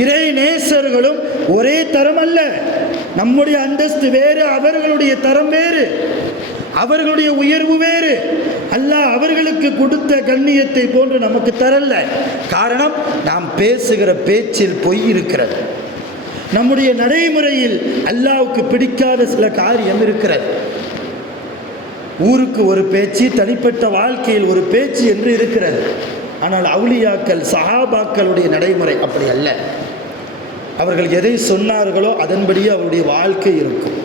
இறைநேசர்களும் ஒரே தரம் அல்ல. நம்முடைய அந்தஸ்து வேறு, அவர்களுடைய தரம் வேறு, அவர்களுடைய உயர்வு வேறு. அல்லாஹ் அவர்களுக்கு கொடுத்த கண்ணியத்தை போன்று நமக்கு தரல. காரணம், நாம் பேசுகிற பேச்சில் பொய் இருக்கிறது, நம்முடைய நடைமுறையில் அல்லாஹ்வுக்கு பிடிக்காத சில காரியம் இருக்கிறது. ஊருக்கு ஒரு பேச்சு, தனிப்பட்ட வாழ்க்கையில் ஒரு பேச்சு என்று இருக்கிறது. ஆனால் அவுலியாக்கள், சஹாபாக்களுடைய நடைமுறை அப்படி அல்ல. அவர்கள் எதை சொன்னார்களோ அதன்படியே அவருடைய வாழ்க்கை இருக்கும்.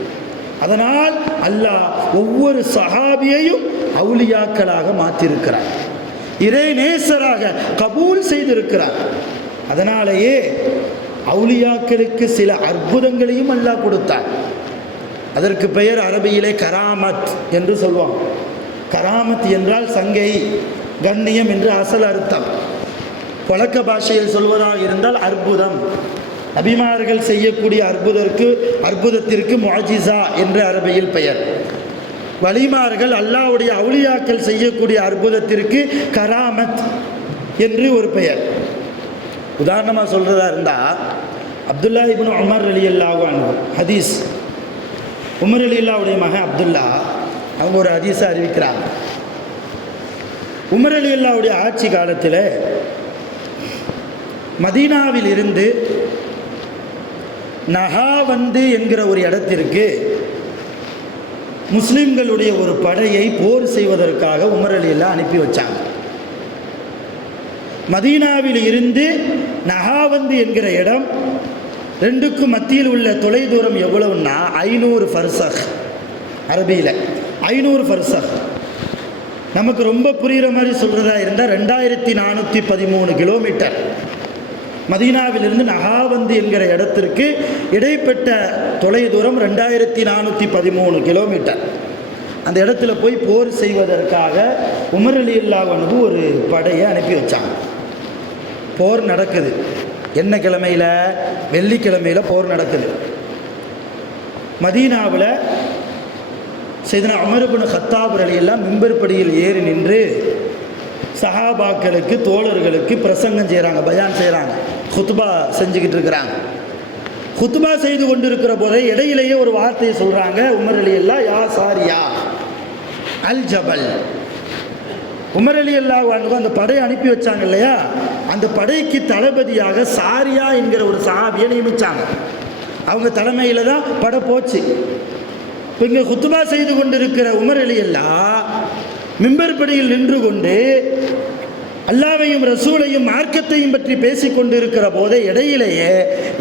அதனால் அல்லாஹ் ஒவ்வொரு சஹாபியையும் அவுலியாக்களாக மாற்றியிருக்கிறார், இறைநேசராக கபூல் செய்திருக்கிறார். அதனாலேயே அவுலியாக்களுக்கு சில அற்புதங்களையும் அல்லாஹ் கொடுத்தார். அதற்கு பெயர் அரபியிலே கராமத் என்று சொல்லுவாங்க. கராமத் என்றால் சங்கை, கண்ணியம் என்று அசல் அர்த்தம். வழக்க பாஷையில் சொல்வதாக இருந்தால் அற்புதம். நபிமார்கள் செய்யக்கூடிய அற்புதத்திற்கு முஅஜிஸா என்று அரபியில் பெயர். வலிமார்கள், அல்லாஹ்வுடைய அவுலியாக்கள் செய்யக்கூடிய அற்புதத்திற்கு கராமத் என்று ஒரு பெயர். உதாரணமாக சொல்கிறதா இருந்தால், அப்துல்லா இப்னு உமர் ரலியல்லாஹு அன்ஹு ஹதீஸ். உமர் ரலியல்லாஹுடைய மகன் அப்துல்லா அவங்க ஒரு ஹதீஸை அறிவிக்கிறாங்க. உமர் ரலியல்லாஹுடைய ஆட்சி காலத்தில் மதீனாவில் இருந்து நஹாவந்து என்கிற ஒரு இடத்திற்கு முஸ்லிம்களுடைய ஒரு படையை போர் செய்வதற்காக உமர் ரலியல்லாஹு அனுப்பி வச்சாங்க. மதீனாவில் இருந்து நஹாவந்து என்கிற இடம் ரெண்டுக்கும் மத்தியில் உள்ள தொலை தூரம் எவ்வளவுன்னா 500 ஃபர்சக். அரபியில் 500 ஃபர்சக். நமக்கு ரொம்ப புரிகிற மாதிரி சொல்கிறதா இருந்தால் 2413 கிலோமீட்டர். மதீனாவிலிருந்து நகாவந்தி என்கிற இடத்திற்கு இடைப்பட்ட தொலை தூரம் 2413 கிலோமீட்டர். அந்த இடத்துல போய் போர் செய்வதற்காக உமர் ரலியல்லாஹு அன்ஹு ஒரு படையை அனுப்பி வச்சாங்க. போர் நடக்குது. என்ன கிழமையில்? வெள்ளிக்கிழமையில் போர் நடக்குது. மதீனாவில் சையதுனா உமர் இப்னு கத்தாப் ரலியல்லாஹு மிம்பர் படியில் ஏறி நின்று சஹாபாக்களுக்கு தோழர்களுக்கு பிரசங்கம் செய்கிறாங்க, பயான் செய்கிறாங்க, குத்பா செஞ்சுக்கிட்டு இருக்கிறாங்க. குத்பா செய்து கொண்டிருக்கிற போதே இடையிலேயே ஒரு வார்த்தையை சொல்கிறாங்க. உமர் ரலியல்லாஹு யா சாரியா அல் ஜபல். உமர் ரலியல்லாஹு அன்ஹு அந்த படையை அனுப்பி வச்சாங்க இல்லையா, அந்த படைக்கு தளபதியாக சாரியா என்கிற ஒரு சஹாபியை நியமித்தாங்க. அவங்க தலைமையில் தான் படை போச்சு. இப்போ இங்கே குத்பா செய்து கொண்டிருக்கிற உமர் ரலியல்லாஹு மிம்பர் படியில் நின்று கொண்டு அல்லாஹ்வையும் ரசூலையும் மார்க்கத்தையும் பற்றி பேசிக் கொண்டிருக்கிற போதே இடையிலேயே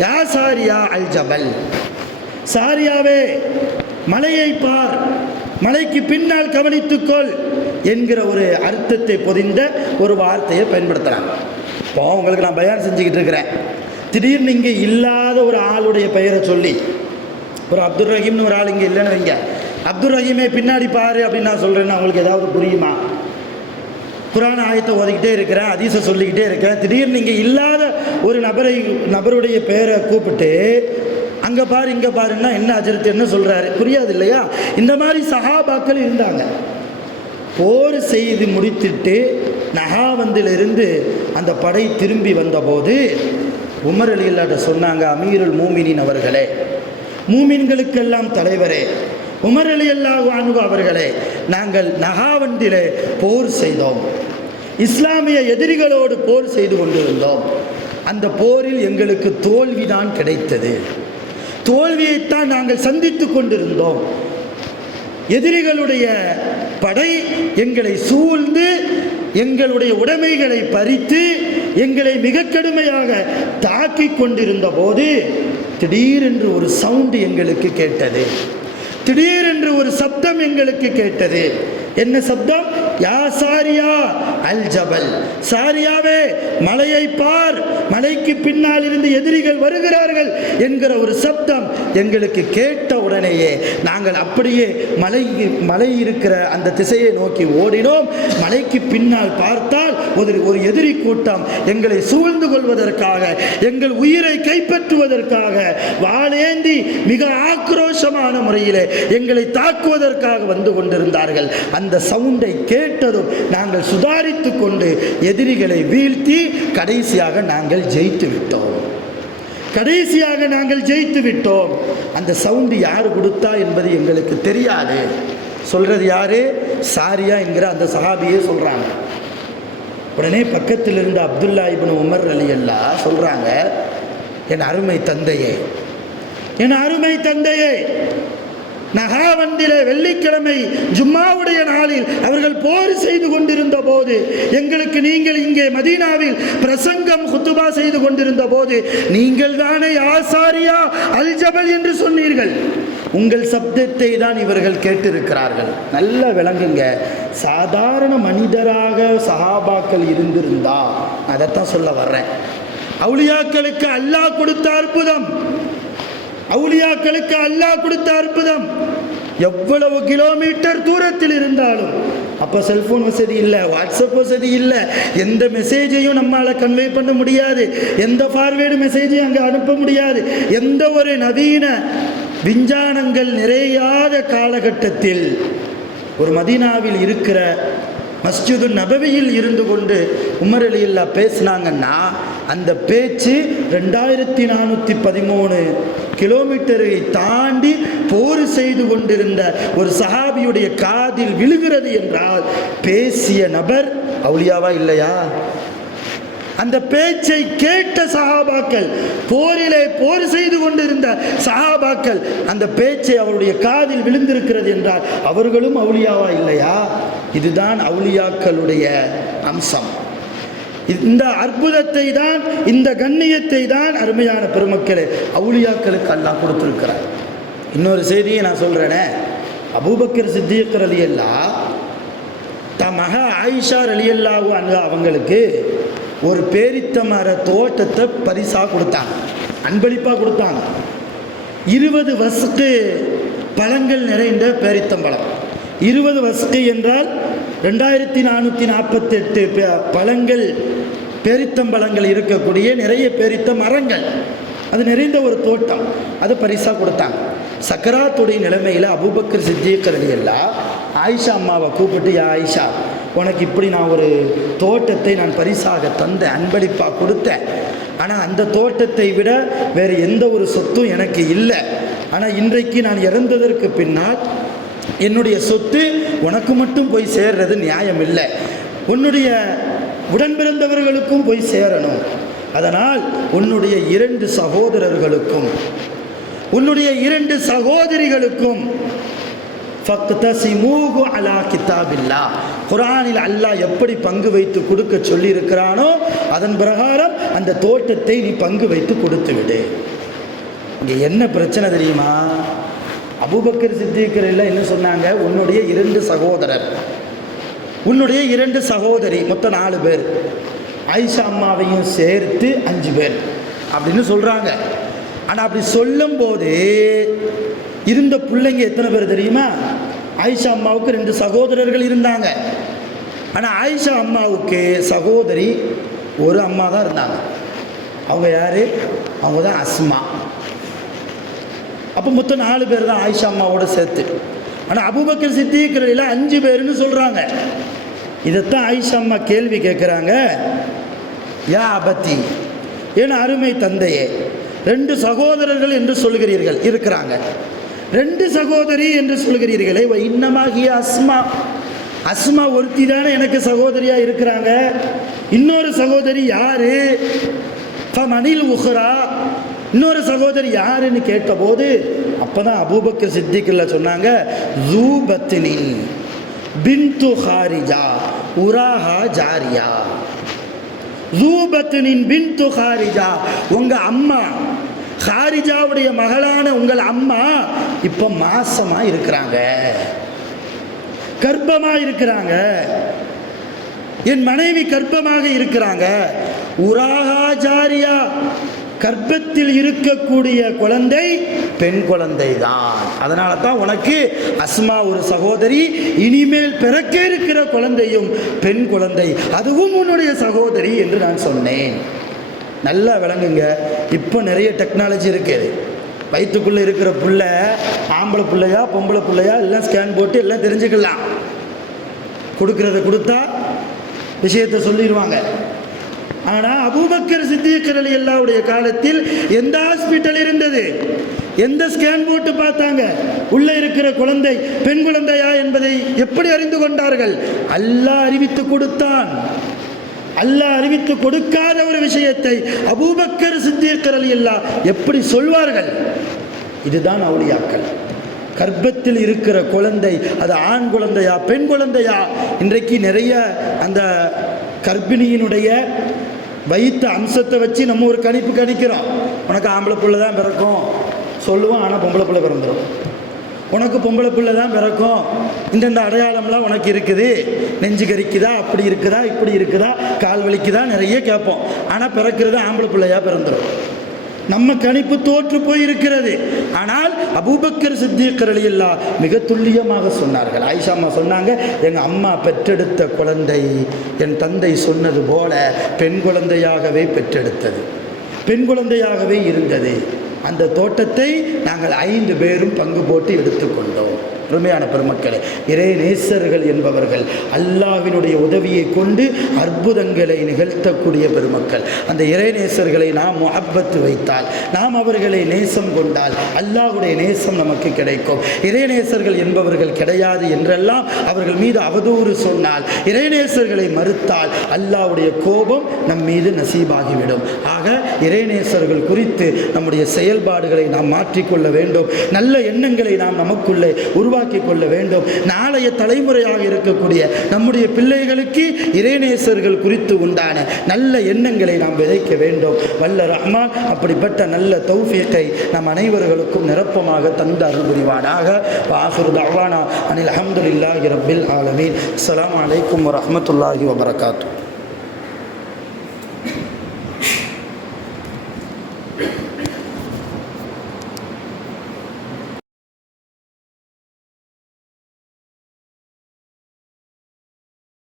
யா சாரியா அல் ஜபல், சாரியாவே மலையை பார், மலைக்கு பின்னால் கவனித்துக்கொள் என்கிற ஒரு அர்த்தத்தை பொதிந்த ஒரு வார்த்தையை பயன்படுத்துகிறாங்க. இப்போ உங்களுக்கு நான் பயான் செஞ்சுக்கிட்டு இருக்கிறேன். திடீர்னு இங்கே இல்லாத ஒரு ஆளுடைய பெயரை சொல்லி, ஒரு அப்துல் ரஹீம்னு ஒரு ஆள் இங்கே இல்லைன்னு வைங்க, அப்துல் ரஹீமே பின்னாடி பாரு அப்படின்னு நான் சொல்கிறேன்னா உங்களுக்கு ஏதாவது புரியுமா? குர்ஆன் ஆயத்தை ஓதிக்கிட்டே இருக்கிறேன், ஹதீஸை சொல்லிக்கிட்டே இருக்கிறேன். திடீர்னு இங்கே இல்லாத ஒரு நபருடைய பெயரை கூப்பிட்டு அங்கே பாரு இங்கே பாருன்னா என்ன அஜரத்து என்ன சொல்கிறாரு? புரியாது இல்லையா? இந்த மாதிரி சஹாபாக்கள் இருந்தாங்க. போர் செய்து முடித்துட்டு நகாவந்திலிருந்து அந்த படை திரும்பி வந்தபோது உமர் ரலியல்லாஹு சொன்னாங்க, அமீருல் மூமினின் அவர்களே, மூமின்களுக்கெல்லாம் தலைவரே, உமர் ரலியல்லாஹு அன்ஹு அவர்களே, நாங்கள் நகாவந்திலே போர் செய்தோம், இஸ்லாமிய எதிரிகளோடு போர் செய்து கொண்டிருந்தோம். அந்த போரில் எங்களுக்கு தோல்விதான் கிடைத்தது, தோல்வியைத்தான் நாங்கள் சந்தித்து கொண்டிருந்தோம். எதிரிகளுடைய படை எங்களை சூழ்ந்து எங்களுடைய உடைமைகளை பறித்து எங்களை மிக கடுமையாக தாக்கி கொண்டிருந்த போது திடீரென்று ஒரு சவுண்டு எங்களுக்கு கேட்டது, திடீரென்று ஒரு சப்தம் எங்களுக்கு கேட்டது. என்ன சப்தம்? யா சாரியா அல் ஜபல், சாரியாவே மலையை பார், மலைக்கு பின்னால் இருந்து எதிரிகள் வருகிறார்கள் என்கிற ஒரு சப்தம் எங்களுக்கு கேட்ட உடனேயே நாங்கள் அப்படியே மலை இருக்கிற அந்த திசையை நோக்கி ஓடினோம். மலைக்கு பின்னால் பார்த்தால் ஒரு எதிரி கூட்டம் எங்களை சூழ்ந்து கொள்வதற்காக, எங்கள் உயிரை கைப்பற்றுவதற்காக வாளேந்தி மிக ஆக்ரோஷமான முறையிலே எங்களை தாக்குவதற்காக வந்து கொண்டிருந்தார்கள். அந்த சவுண்டை கேட்டதும் நாங்கள் சுதாரித்து கொண்டு எதிரிகளை வீழ்த்தி கடைசியாக நாங்கள் ஜெயித்து விட்டோம், கடைசியாக நாங்கள் ஜெயித்து விட்டோம். அந்த சவுண்டு யார் கொடுத்தா என்பது எங்களுக்கு தெரியாது. சொல்றது யாரு? சாரியா என்கிற அந்த சஹாபியே சொல்றாங்க. உடனே பக்கத்தில் இருந்த அப்துல்லா இப்னு உமர் ரலியல்லாஹு சொல்றாங்க, என் அருமை தந்தையே, என் அருமை தந்தையே, நகாவந்திலே வெள்ளிக்கிழமை ஜும்மாவுடைய நாளில் அவர்கள் போர் செய்து கொண்டிருந்த போது எங்களுக்கு நீங்கள் இங்கே மதீனாவில் பிரசங்கம் குத்துபா செய்து கொண்டிருந்த போது நீங்கள் தானே ஆசாரியா அல் ஜபல் என்று சொன்னீர்கள். உங்கள் சப்தத்தை தான் இவர்கள் கேட்டிருக்கிறார்கள். நல்ல விளங்குங்க, சாதாரண மனிதராக சஹாபாக்கள் இருந்திருந்தா, அதைத்தான் சொல்ல வர்றேன். அவுலியாக்களுக்கு அல்லாஹ் கொடுத்த அற்புதம், அவுலியாக்களுக்கு அல்லாஹ் கொடுத்த அற்புதம். எவ்வளவு கிலோமீட்டர் தூரத்தில் இருந்தாலும், அப்போ செல்போன் வசதி இல்லை, வாட்ஸ்அப் வசதி இல்லை, எந்த மெசேஜையும் நம்மளால் கன்வே பண்ண முடியாது, எந்த ஃபார்வேர்டு மெசேஜையும் அங்கே அனுப்ப முடியாது. எந்த ஒரு நவீன விஞ்ஞானங்கள் நிறையாத காலகட்டத்தில் ஒரு மதீனாவில் இருக்கிற மஸ்ஜிது நபவியில் இருந்து கொண்டு உமர் ரலியல்லாஹு பேசினாங்கன்னா அந்த பேச்சு 2413 கிலோமீட்டரை தாண்டி போர் செய்து கொண்டிருந்த ஒரு சஹாபியுடைய காதில் விழுகிறது என்றால் பேசிய நபர் அவுலியாவா இல்லையா? அந்த பேச்சை கேட்ட சஹாபாக்கள், போரிலே போர் செய்து கொண்டிருந்த சஹாபாக்கள், அந்த பேச்சை அவருடைய காதில் விழுந்திருக்கிறது என்றால் அவர்களும் அவுலியாவா இல்லையா? இதுதான் அவுலியாக்களுடைய அம்சம். இந்த அற்புதத்தை தான், இந்த கண்ணியத்தை தான் அருமையான பெருமக்களே அவுலியாக்களுக்கு அல்லாஹ் கொடுத்திருக்கிறார். இன்னொரு செய்தியை நான் சொல்றேனே, அபூபக்கர் சித்திக் ரலியல்லாஹ் தம் மக ஆயிஷா ரலியல்லாஹு அன்ஹா அவங்களுக்கு ஒரு பேரித்த மர தோட்டத்தை பரிசா கொடுத்தாங்க, அன்பளிப்பா கொடுத்தாங்க. 20 வஸ்கு பழங்கள் நிறைந்த பேரித்தம்பழம். 20 வஸ்கு என்றால் 2448 பழங்கள், பேரித்தம்பழங்கள் இருக்கக்கூடிய நிறைய பேரித்த மரங்கள், அது நிறைந்த ஒரு தோட்டம், அது பரிசா கொடுத்தாங்க. சக்கராத்துடைய நிலைமையில் அபூபக்கர் சித்திக் ரலியல்லாஹ் ஆயிஷா அம்மாவை கூப்பிட்டு, யா ஆயிஷா, உனக்கு இப்படி நான் ஒரு தோட்டத்தை நான் பரிசாக தந்தேன், அன்பளிப்பாக கொடுத்தேன். ஆனால் அந்த தோட்டத்தை விட வேறு எந்த ஒரு சொத்தும் எனக்கு இல்லை. ஆனால் இன்றைக்கு நான் இறந்ததற்கு பின்னால் என்னுடைய சொத்து உனக்கு மட்டும் போய் சேர்றது நியாயம் இல்லை, உன்னுடைய உடன் பிறந்தவர்களுக்கும் போய் சேரணும். அதனால் உன்னுடைய 2 சகோதரர்களுக்கும் உன்னுடைய 2 சகோதரிகளுக்கும் ஃபக்தஸிமூஹு அலா கிதாபில்லாஹ், குர்ஆனில் அல்லாஹ் எப்படி பங்கு வைத்து கொடுக்க சொல்லி இருக்கிறானோ அதன் பிரகாரம் அந்த தோட்டத்தை நீ பங்கு வைத்து கொடுத்து விடு. இங்கே என்ன பிரச்சனை தெரியுமா? அபூபக்கர் சித்திக் ரலியல்லாஹு என்ன சொன்னாங்க? உன்னுடைய 2 சகோதரர், உன்னுடைய 2 சகோதரி, மொத்தம் 4 பேர், ஆயிஷா அம்மாவையும் சேர்த்து 5 பேர் அப்படின்னு சொல்கிறாங்க. ஆனால் அப்படி சொல்லும்போது இருந்த பிள்ளைங்க எத்தனை பேர் தெரியுமா? ஆயிஷா அம்மாவுக்கு 2 சகோதரர்கள் இருந்தாங்க. ஆனால் ஆயிஷா அம்மாவுக்கு சகோதரி ஒரு அம்மா தான் இருந்தாங்க. அவங்க யார்? அவங்க தான் அஸ்மா. அப்போ மொத்தம் 4 பேர் தான் ஆயிஷா அம்மாவோட சேர்த்து. ஆனால் அபூபக்கர் சித்திக் ரலியல்லாஹு 5 பேர்னு சொல்கிறாங்க. இதைத்தான் ஆயிஷா அம்மா கேள்வி கேட்குறாங்க, யா அபத்தி, ஏன்னா அருமை தந்தையே, 2 சகோதரர்கள் என்று சொல்கிறீர்கள், இருக்கிறாங்க, 2 சகோதரி என்று சொல்கிறீர்களே, இன்னமாகிய அஸ்மா, அஸ்மா ஒருத்தி தானே எனக்கு சகோதரியாக இருக்கிறாங்க, இன்னொரு சகோதரி யாரு? ஃபமனில் உஹ்ரா, இன்னொரு சகோதரி யாருன்னு கேட்டபோது அப்போதான் அபூபக்கர் சித்திக் ரலியல்லாஹு சொன்னாங்க, ஜூபத்னின் பின்து ஹாரிஜா உராஹா ஜாரியா. ஜூபத்னின் பின்து ஹாரிஜா, உங்க அம்மா ஹாரிஜாவுடைய மகளான உங்கள் அம்மா இப்போ மாசமா இருக்கிறாங்க, கர்ப்பமா இருக்கிறாங்க, என் மனைவி கர்ப்பமாக இருக்கிறாங்க. உராஹா ஜாரியா, கர்ப்பத்தில் இருக்கக்கூடிய குழந்தை பெண் குழந்தை தான். அதனால தான் உனக்கு அஸ்மா ஒரு சகோதரி, இனிமேல் பிறக்க இருக்கிற குழந்தையும் பெண் குழந்தை, அதுவும் உன்னுடைய சகோதரி என்று நான் சொன்னேன். நல்லா விளங்குங்க. இப்போ நிறைய டெக்னாலஜி இருக்குது. வயிற்றுக்குள்ளே இருக்கிற பிள்ளை ஆம்பளை பிள்ளையா பொம்பளை பிள்ளையா எல்லாம் ஸ்கேன் போட்டு எல்லாம் தெரிஞ்சுக்கலாம். கொடுக்கறத கொடுத்தா விஷயத்தை சொல்லிடுவாங்க. ஆனால் அபூபக்கர் சித்திக் ரலியல்லாஹுடைய காலத்தில் எந்த ஹாஸ்பிட்டல் இருந்தது? எந்த ஸ்கேன் போட்டு பார்த்தாங்க? உள்ளே இருக்கிற குழந்தை பெண் குழந்தையா என்பதை எப்படி அறிந்து கொண்டார்கள்? அல்லாஹ் அறிவித்து கொடுத்தான். அல்லாஹ் அறிவித்து கொடுக்காத ஒரு விஷயத்தை அபூபக்கர் சித்திக் ரலியல்லாஹு எப்படி சொல்வார்கள்? இதுதான் அவுலியாக்கள். கர்ப்பத்தில் இருக்கிற குழந்தை அது ஆண் குழந்தையா பெண் குழந்தையா? இன்றைக்கு நிறைய அந்த கர்ப்பிணியினுடைய வைத்த அம்சத்தை வச்சு நம்ம ஒரு கணிப்பு கணிக்கிறோம். உனக்கு ஆம்பளை பிள்ளை தான் பிறக்கும் சொல்லுவோம், ஆனால் பொம்பளை பிள்ளை பிறந்துடும். உனக்கு பொம்பளை பிள்ளை தான் பிறக்கும், இந்தந்த அடையாளம்லாம் உனக்கு இருக்குது, நெஞ்சு கரிக்குதா, அப்படி இருக்குதா, இப்படி இருக்குதா, கால் வலிக்குதா, நிறைய கேட்போம். ஆனால் பிறக்கிறது ஆம்பளை பிள்ளையாக பிறந்துடும். நம்ம கணிப்பு தோற்று போய் இருக்கிறது. ஆனால் அபூபக்கர் சித்திக் ரலியல்லாஹு மிக துல்லியமாக சொன்னார்கள். ஆயிஷா அம்மா சொன்னாங்க, எங்கள் அம்மா பெற்றெடுத்த குழந்தை என் தந்தை சொன்னது போல பெண் குழந்தையாகவே பெற்றெடுத்தது, பெண் குழந்தையாகவே இருந்தது. அந்த தோட்டத்தை நாங்கள் 5 பேரும் பங்கு போட்டு எடுத்துக்கொண்டோம். அருமையான பெருமக்களே, இறை நேசர்கள் என்பவர்கள் அல்லாஹ்வினுடைய உதவியை கொண்டு அற்புதங்களை நிகழ்த்தக்கூடிய பெருமக்கள். அந்த இறை நேசர்களை நாம் முஹப்பத்து வைத்தால், நாம் அவர்களை நேசம் கொண்டால் அல்லாஹ்வுடைய நேசம் நமக்கு கிடைக்கும். இறை நேசர்கள் என்பவர்கள் கிடையாது என்றெல்லாம் அவர்கள் மீது அவதூறு சொன்னால், இறை நேசர்களை மறுத்தால் அல்லாஹ்வுடைய கோபம் நம் மீது நசீபாகிவிடும். ஆக இறைநேசர்கள் குறித்து நம்முடைய செயல்பாடுகளை நாம் மாற்றிக்கொள்ள வேண்டும். நல்ல எண்ணங்களை நாம் நமக்குள்ளே உருவாக்கி கொள்ள வேண்டும். நாளைய தலைமுறையாக இருக்கக்கூடிய நம்முடைய பிள்ளைகளுக்கு இறைநேசர்கள் குறித்து உண்டான நல்ல எண்ணங்களை நாம் விதைக்க வேண்டும். வல்ல ரஹ்மான் அப்படிப்பட்ட நல்ல தௌஃபீக்கை நம் அனைவர்களுக்கும் நிரப்பமாக தந்து அருள் புரிவானாக. ஆகிரு தஅவானா அனில் அல்ஹம்துலில்லாஹி ரப்பில் ஆலமீன். அஸ்ஸலாமு அலைக்கும் வரஹ்மத்துல்லாஹி வபரகாத்துஹு.